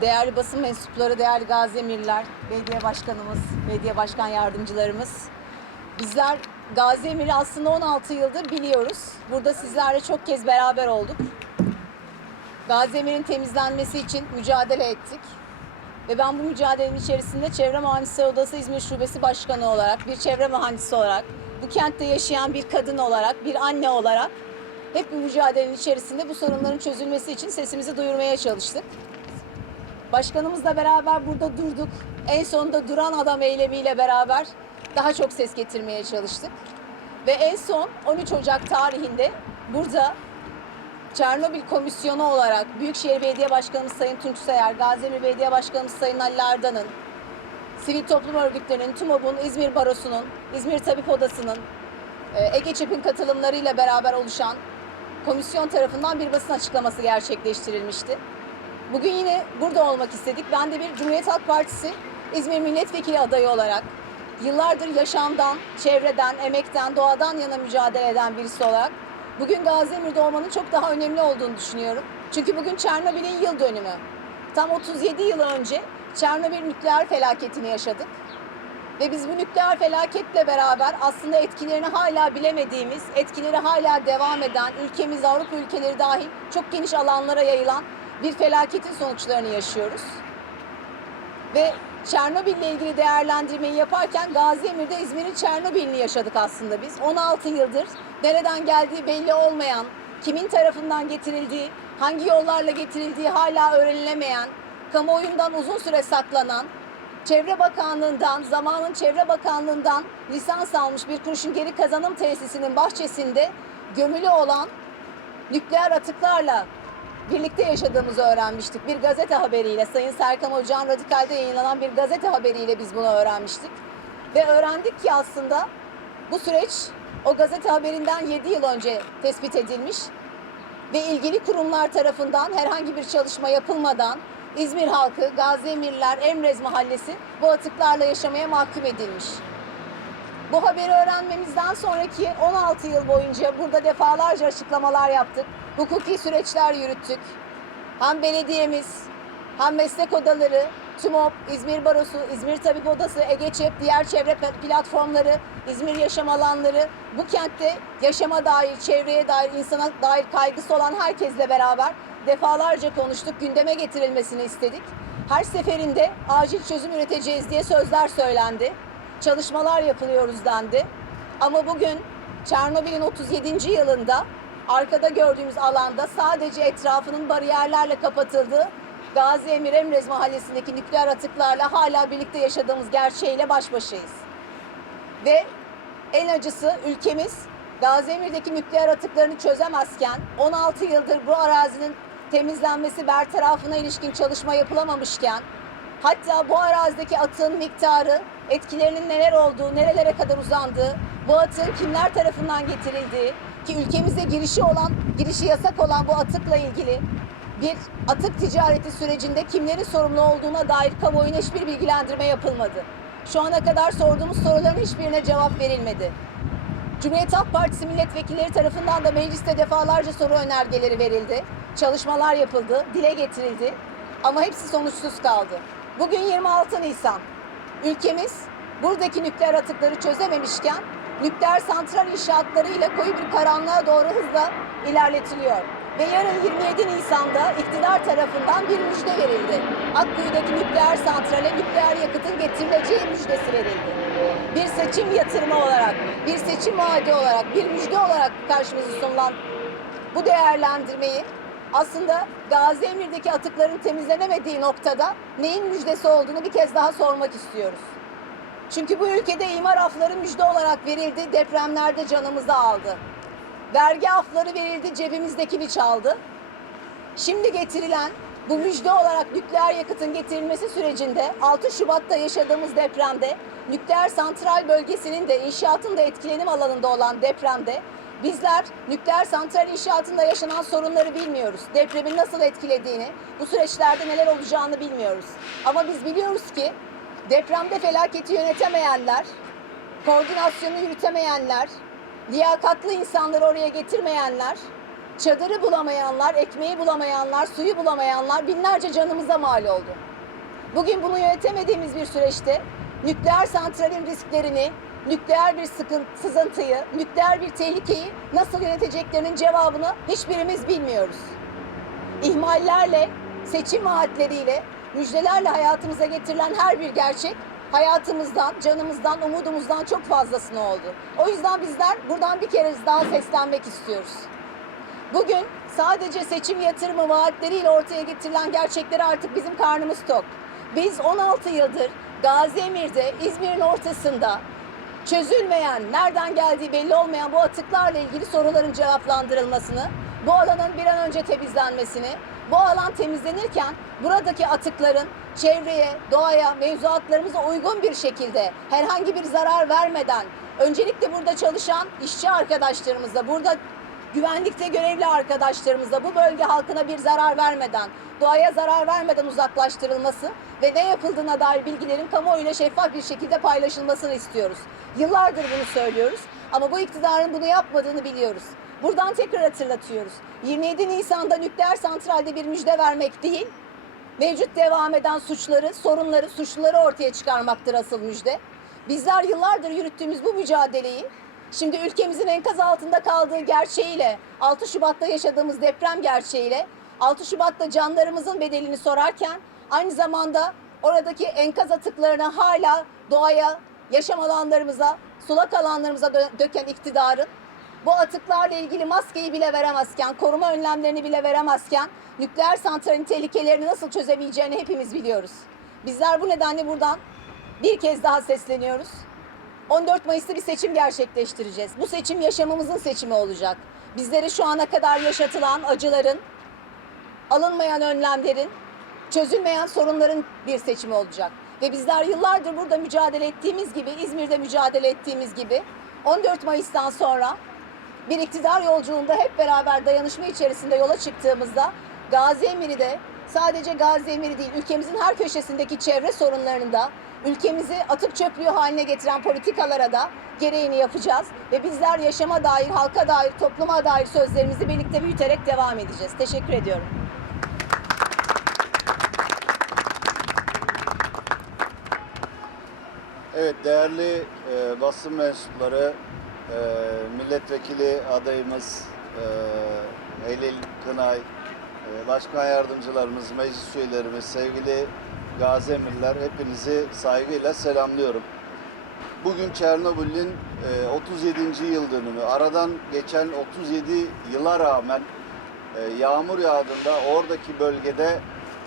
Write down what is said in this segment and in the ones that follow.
değerli basın mensupları, değerli Gaziemirler, belediye başkanımız, belediye başkan yardımcılarımız. Bizler Gaziemir'i aslında 16 yıldır biliyoruz. Burada sizlerle çok kez beraber olduk. Gaziemir'in temizlenmesi için mücadele ettik. Ve ben bu mücadelenin içerisinde Çevre Mühendisleri Odası İzmir Şubesi Başkanı olarak, bir çevre mühendisi olarak, bu kentte yaşayan bir kadın olarak, bir anne olarak hep bu mücadelenin içerisinde bu sorunların çözülmesi için sesimizi duyurmaya çalıştık. Başkanımızla beraber burada durduk. En sonunda duran adam eylemiyle beraber daha çok ses getirmeye çalıştık. Ve en son 13 Ocak tarihinde burada Çernobil Komisyonu olarak Büyükşehir Belediye Başkanımız Sayın Tunç Sayar, Gaziemir Belediye Başkanımız Sayın Ali Ardan'ın, sivil toplum örgütlerinin, TUMOB'un, İzmir Barosu'nun, İzmir Tabip Odası'nın, e, Ege Çep'in katılımlarıyla beraber oluşan komisyon tarafından bir basın açıklaması gerçekleştirilmişti. Bugün yine burada olmak istedik. Ben de bir Cumhuriyet Halk Partisi İzmir Milletvekili adayı olarak yıllardır yaşamdan, çevreden, emekten, doğadan yana mücadele eden birisi olarak bugün Gaziemir'de olmanın çok daha önemli olduğunu düşünüyorum. Çünkü bugün Çernobil'in yıl dönümü. Tam 37 yıl önce Çernobil nükleer felaketini yaşadık. Ve biz bu nükleer felaketle beraber aslında etkilerini hala bilemediğimiz, etkileri hala devam eden, ülkemiz, Avrupa ülkeleri dahil çok geniş alanlara yayılan bir felaketin sonuçlarını yaşıyoruz. Ve Çernobil ile ilgili değerlendirmeyi yaparken Gaziemir'de İzmir'in Çernobil'ini yaşadık aslında biz. 16 yıldır nereden geldiği belli olmayan, kimin tarafından getirildiği, hangi yollarla getirildiği hala öğrenilemeyen, kamuoyundan uzun süre saklanan, Çevre Bakanlığı'ndan, zamanın Çevre Bakanlığı'ndan lisans almış bir kurşun geri kazanım tesisinin bahçesinde gömülü olan nükleer atıklarla birlikte yaşadığımızı öğrenmiştik. Bir gazete haberiyle, Sayın Serkan Hoca'nın Radikal'de yayınlanan bir gazete haberiyle biz bunu öğrenmiştik. Ve öğrendik ki aslında bu süreç o gazete haberinden 7 yıl önce tespit edilmiş ve ilgili kurumlar tarafından herhangi bir çalışma yapılmadan İzmir halkı, Gaziemirler, Emrez Mahallesi bu atıklarla yaşamaya mahkum edilmiş. Bu haberi öğrenmemizden sonraki 16 yıl boyunca burada defalarca açıklamalar yaptık. Hukuki süreçler yürüttük. Hem belediyemiz, hem meslek odaları, TÜMOP, İzmir Barosu, İzmir Tabip Odası, Ege Çep, diğer çevre platformları, İzmir Yaşam Alanları, bu kentte yaşama dair, çevreye dair, insana dair kaygısı olan herkesle beraber defalarca konuştuk, gündeme getirilmesini istedik. Her seferinde acil çözüm üreteceğiz diye sözler söylendi. Çalışmalar yapılıyoruz dendi. Ama bugün Çernobil'in 37. yılında arkada gördüğümüz alanda sadece etrafının bariyerlerle kapatıldığı Gazi Emir Emrez mahallesindeki nükleer atıklarla hala birlikte yaşadığımız gerçeğiyle baş başayız. Ve en acısı ülkemiz Gaziemir'deki nükleer atıklarını çözemezken 16 yıldır bu arazinin temizlenmesi bertarafına ilişkin çalışma yapılamamışken hatta bu arazideki atığın miktarı, etkilerinin neler olduğu, nerelere kadar uzandığı, bu atığın kimler tarafından getirildiği ki ülkemize girişi olan, girişi yasak olan bu atıkla ilgili bir atık ticareti sürecinde kimlerin sorumlu olduğuna dair kamuoyuna hiçbir bilgilendirme yapılmadı. Şu ana kadar sorduğumuz soruların hiçbirine cevap verilmedi. Cumhuriyet Halk Partisi milletvekilleri tarafından da mecliste defalarca soru önergeleri verildi. Çalışmalar yapıldı, dile getirildi ama hepsi sonuçsuz kaldı. Bugün 26 Nisan. Ülkemiz buradaki nükleer atıkları çözememişken nükleer santral inşaatlarıyla koyu bir karanlığa doğru hızla ilerletiliyor. Ve yarın 27 Nisan'da iktidar tarafından bir müjde verildi. Akkuyu'daki nükleer santrale nükleer yakıtın getirileceği müjdesi verildi. Bir seçim yatırımı olarak, bir seçim vaadi olarak, bir müjde olarak karşımıza sunulan bu değerlendirmeyi aslında Gazi Emir'deki atıkların temizlenemediği noktada neyin müjdesi olduğunu bir kez daha sormak istiyoruz. Çünkü bu ülkede imar afları müjde olarak verildi, depremlerde canımızı aldı. Vergi afları verildi, cebimizdekini çaldı. Şimdi getirilen bu müjde olarak nükleer yakıtın getirilmesi sürecinde 6 Şubat'ta yaşadığımız depremde nükleer santral bölgesinin de inşaatın da etkilenim alanında olan depremde bizler nükleer santral inşaatında yaşanan sorunları bilmiyoruz. Depremin nasıl etkilediğini, bu süreçlerde neler olacağını bilmiyoruz. Ama biz biliyoruz ki depremde felaketi yönetemeyenler, koordinasyonu yürütemeyenler, liyakatlı insanları oraya getirmeyenler çadırı bulamayanlar, ekmeği bulamayanlar, suyu bulamayanlar binlerce canımıza mal oldu. Bugün bunu yönetemediğimiz bir süreçte nükleer santralin risklerini, nükleer bir sıkıntı, sızıntıyı, nükleer bir tehlikeyi nasıl yöneteceklerinin cevabını hiçbirimiz bilmiyoruz. İhmallerle, seçim vaatleriyle, müjdelerle hayatımıza getirilen her bir gerçek hayatımızdan, canımızdan, umudumuzdan çok fazlasını oldu. O yüzden bizler buradan bir kere daha seslenmek istiyoruz. Bugün sadece seçim yatırımı vaatleriyle ortaya getirilen gerçekleri artık bizim karnımız tok. Biz 16 yıldır Gazi Emir'de, İzmir'in ortasında çözülmeyen, nereden geldiği belli olmayan bu atıklarla ilgili soruların cevaplandırılmasını, bu alanın bir an önce temizlenmesini, bu alan temizlenirken buradaki atıkların çevreye, doğaya, mevzuatlarımıza uygun bir şekilde herhangi bir zarar vermeden öncelikle burada çalışan işçi arkadaşlarımıza, burada güvenlikte görevli arkadaşlarımıza bu bölge halkına bir zarar vermeden, doğaya zarar vermeden uzaklaştırılması ve ne yapıldığına dair bilgilerin kamuoyuyla şeffaf bir şekilde paylaşılmasını istiyoruz. Yıllardır bunu söylüyoruz ama bu iktidarın bunu yapmadığını biliyoruz. Buradan tekrar hatırlatıyoruz. 27 Nisan'da nükleer santralde bir müjde vermek değil, mevcut devam eden suçları, sorunları, suçluları ortaya çıkarmaktır asıl müjde. Bizler yıllardır yürüttüğümüz bu mücadeleyi şimdi ülkemizin enkaz altında kaldığı gerçeğiyle, 6 Şubat'ta yaşadığımız deprem gerçeğiyle, 6 Şubat'ta canlarımızın bedelini sorarken aynı zamanda oradaki enkaz atıklarını hala doğaya, yaşam alanlarımıza, sulak alanlarımıza dö- döken iktidarın bu atıklarla ilgili maskeyi bile veremezken, koruma önlemlerini bile veremezken nükleer santralin tehlikelerini nasıl çözemeyeceğini hepimiz biliyoruz. Bizler bu nedenle buradan bir kez daha sesleniyoruz. 14 Mayıs'ta bir seçim gerçekleştireceğiz. Bu seçim yaşamımızın seçimi olacak. Bizlere şu ana kadar yaşatılan acıların, alınmayan önlemlerin, çözülmeyen sorunların bir seçimi olacak. Ve bizler yıllardır burada mücadele ettiğimiz gibi, İzmir'de mücadele ettiğimiz gibi 14 Mayıs'tan sonra bir iktidar yolculuğunda hep beraber dayanışma içerisinde yola çıktığımızda Gazi Emir'i de sadece Gazi Emir'i değil ülkemizin her köşesindeki çevre sorunlarını da ülkemizi atık çöplüğü haline getiren politikalara da gereğini yapacağız ve bizler yaşama dair, halka dair, topluma dair sözlerimizi birlikte büyüterek devam edeceğiz. Teşekkür ediyorum. Evet değerli e, basın mensupları, milletvekili adayımız e, Helil Kınay, e, başkan yardımcılarımız, meclis üyelerimiz, sevgili Gazi Emirler hepinizi saygıyla selamlıyorum. Bugün Çernobil'in e, 37. yıl dönümü. Aradan geçen 37 yıla rağmen e, yağmur yağdığında oradaki bölgede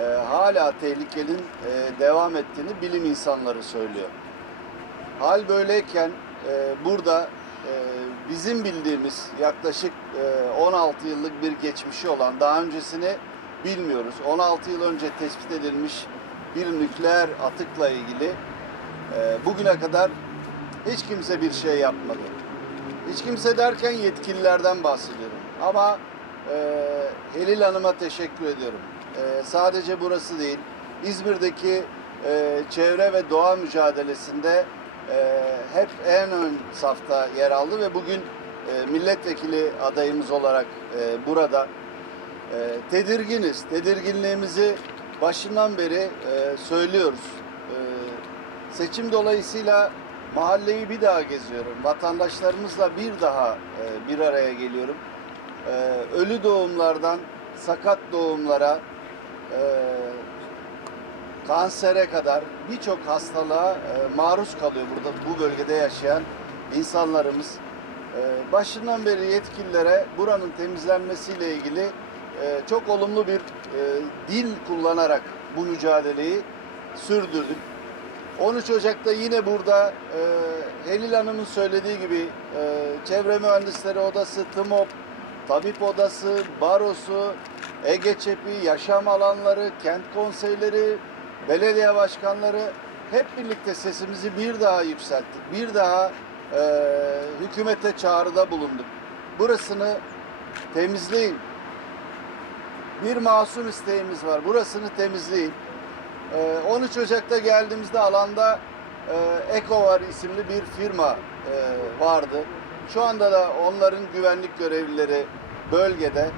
e, hala tehlikenin e, devam ettiğini bilim insanları söylüyor. Hal böyleyken e, burada bizim bildiğimiz yaklaşık e, 16 yıllık bir geçmişi olan daha öncesini bilmiyoruz. 16 yıl önce tespit edilmiş bir nükleer atıkla ilgili e, bugüne kadar hiç kimse bir şey yapmadı. Hiç kimse derken yetkililerden bahsediyorum. Ama e, Hanım'a teşekkür ediyorum. E, sadece burası değil, İzmir'deki e, çevre ve doğa mücadelesinde e, hep en ön safta yer aldı ve bugün e, milletvekili adayımız olarak e, burada e, tedirginiz. Tedirginliğimizi başından beri söylüyoruz. Seçim dolayısıyla mahalleyi bir daha geziyorum. Vatandaşlarımızla bir daha bir araya geliyorum. Ölü doğumlardan sakat doğumlara, kansere kadar birçok hastalığa e, maruz kalıyor burada bu bölgede yaşayan insanlarımız. E, başından beri yetkililere buranın temizlenmesiyle ilgili e, çok olumlu bir dil kullanarak bu mücadeleyi sürdürdük. 13 Ocak'ta yine burada e, Helil Hanım'ın söylediği gibi e, Çevre Mühendisleri Odası, TMOP, Tabip Odası, Barosu, Ege Çepi, yaşam alanları, kent konseyleri, belediye başkanları hep birlikte sesimizi bir daha yükselttik. Bir daha e, hükümete çağrıda bulunduk. Burasını temizleyin. Bir masum isteğimiz var. Burasını temizleyin. Ee, 13 Ocak'ta geldiğimizde alanda e, Ekovar isimli bir firma e, vardı. Şu anda da onların güvenlik görevlileri bölgede.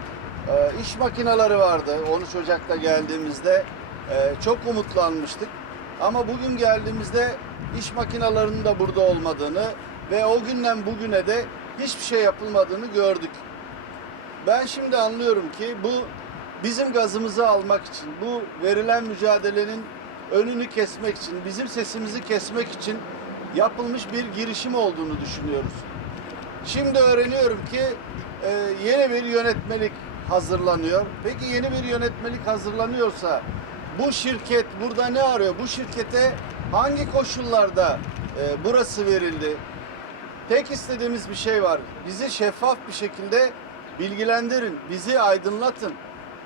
E, iş makineleri vardı 13 Ocak'ta geldiğimizde. E, çok umutlanmıştık. Ama bugün geldiğimizde iş makinelerinin de burada olmadığını ve o günden bugüne de hiçbir şey yapılmadığını gördük. Ben şimdi anlıyorum ki bu bizim gazımızı almak için, bu verilen mücadelenin önünü kesmek için, bizim sesimizi kesmek için yapılmış bir girişim olduğunu düşünüyoruz. Şimdi öğreniyorum ki e, yeni bir yönetmelik hazırlanıyor. Peki yeni bir yönetmelik hazırlanıyorsa bu şirket burada ne arıyor? Bu şirkete hangi koşullarda e, burası verildi? Tek istediğimiz bir şey var. Bizi şeffaf bir şekilde bilgilendirin, bizi aydınlatın.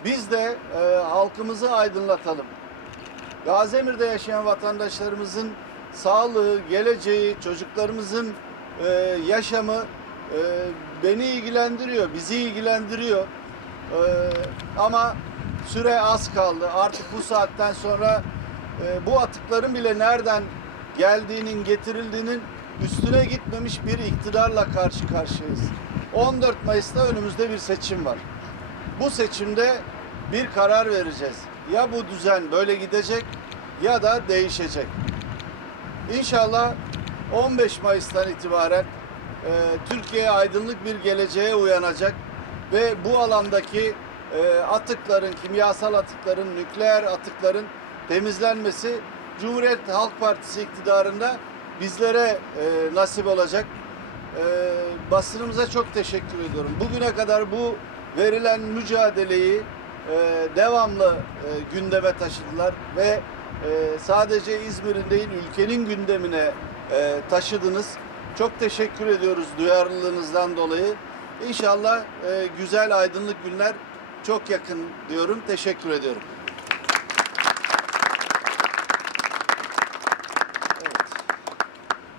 Biz de e, halkımızı aydınlatalım. Gazemir'de yaşayan vatandaşlarımızın sağlığı, geleceği, çocuklarımızın e, yaşamı e, beni ilgilendiriyor, bizi ilgilendiriyor. E, ama süre az kaldı. Artık bu saatten sonra e, bu atıkların bile nereden geldiğinin, getirildiğinin üstüne gitmemiş bir iktidarla karşı karşıyayız. 14 Mayıs'ta önümüzde bir seçim var. Bu seçimde bir karar vereceğiz. Ya bu düzen böyle gidecek ya da değişecek. İnşallah 15 Mayıs'tan itibaren e, Türkiye aydınlık bir geleceğe uyanacak ve bu alandaki e, atıkların, kimyasal atıkların, nükleer atıkların temizlenmesi Cumhuriyet Halk Partisi iktidarında bizlere e, nasip olacak. E, basınımıza çok teşekkür ediyorum. Bugüne kadar bu verilen mücadeleyi e, devamlı e, gündeme taşıdılar ve e, sadece İzmir'in değil ülkenin gündemine e, taşıdınız. Çok teşekkür ediyoruz duyarlılığınızdan dolayı. İnşallah e, güzel aydınlık günler çok yakın diyorum. Teşekkür ediyorum.